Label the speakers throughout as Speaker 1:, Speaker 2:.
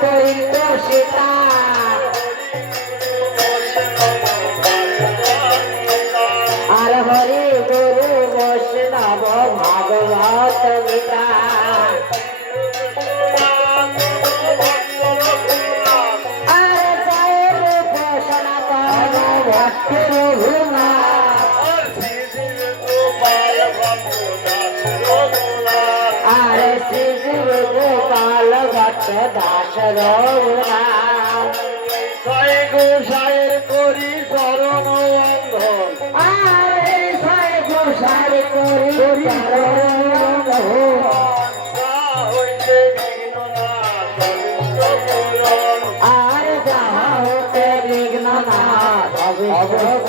Speaker 1: foi projetar. Das রঘুনা ছয়
Speaker 2: গোসাইয়ের করি চরণ বন্ধন।
Speaker 1: আরে ছয় গোসাইয়ের করি চরণ আর যাহা হতে বিঘ্ন না
Speaker 2: ভবিষ্যৎ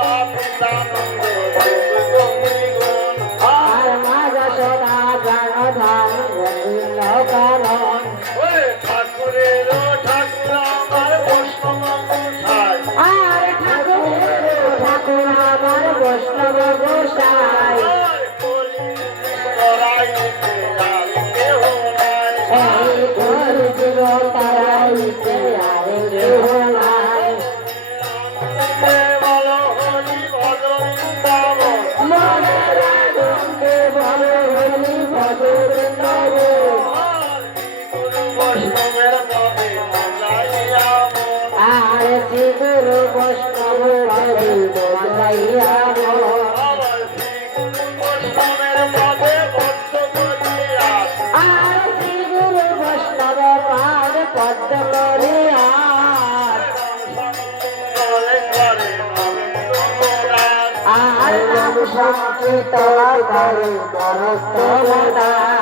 Speaker 2: Baba, Baba, শান্তি
Speaker 1: তোমার
Speaker 2: দরদ তোমার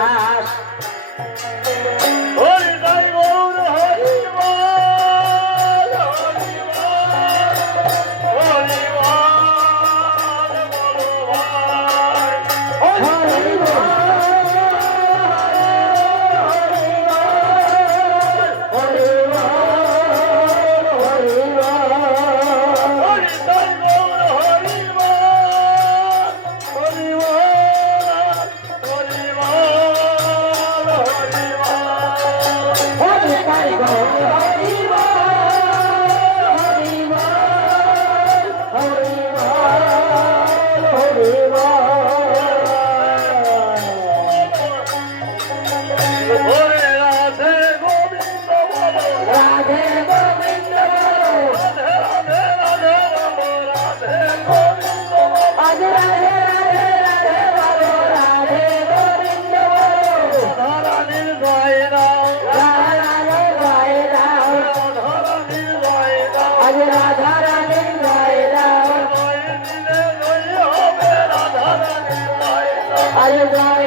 Speaker 1: Valeu, galera!